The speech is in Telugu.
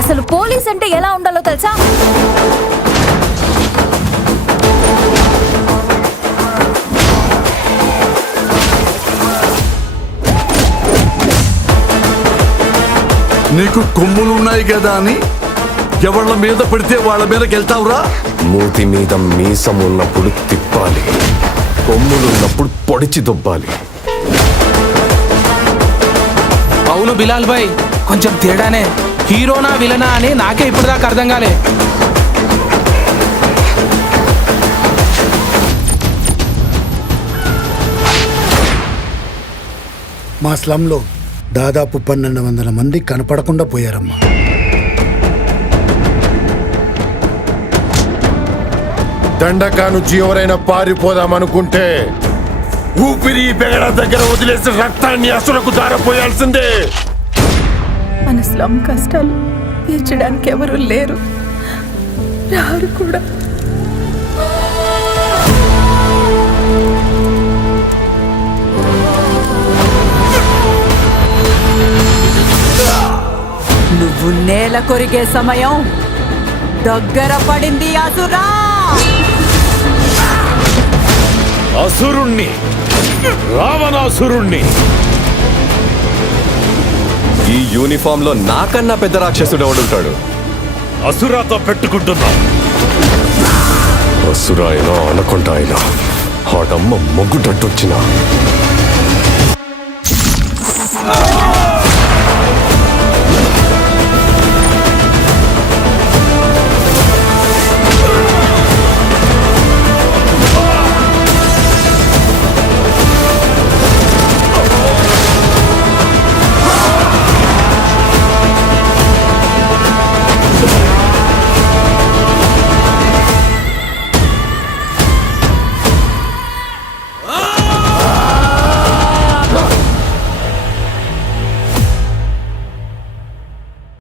అసలు పోలీస్ అంటే ఎలా ఉండాలో తెలుసా? నీకు కొమ్ములున్నాయి కదా అని ఎవళ్ళ మీద పడితే వాళ్ళ మీదకి వెళ్తావురా? మూతి మీద మీసం ఉన్నప్పుడు తిప్పాలి, కొమ్ములున్నప్పుడు పొడిచి దుబ్బాలి. అవును బిలాల్ భాయ్, కొంచెం తేడానే. హీరోనా విలనా అని నాకే ఇప్పుడు దాకా అర్థం కాలే. మా స్లంలో దాదాపు 1200 మంది కనపడకుండా పోయారమ్మా. దండకా నుంచి ఎవరైనా పారిపోదామనుకుంటే ఊపిరి పెగడ దగ్గర వదిలేసి రక్తాన్ని అసులకు దారపోయాల్సిందే. మన స్లమ్ కష్టాలు తీర్చడానికి ఎవరు లేరు, రారు కూడా. నువ్వు నేల కొరిగే సమయం దగ్గర పడింది అసురా. అసురుణ్ణి, రావణాసురుణ్ణి. ఈ యూనిఫామ్ లో నాకన్నా పెద్ద రాక్షసుడు ఎవడుంటాడు? అసురాతో పెట్టుకుంటున్నా. అసుర అయినా అనకుండా అయినా ఆడమ్మ మొగ్గుటట్టొచ్చినా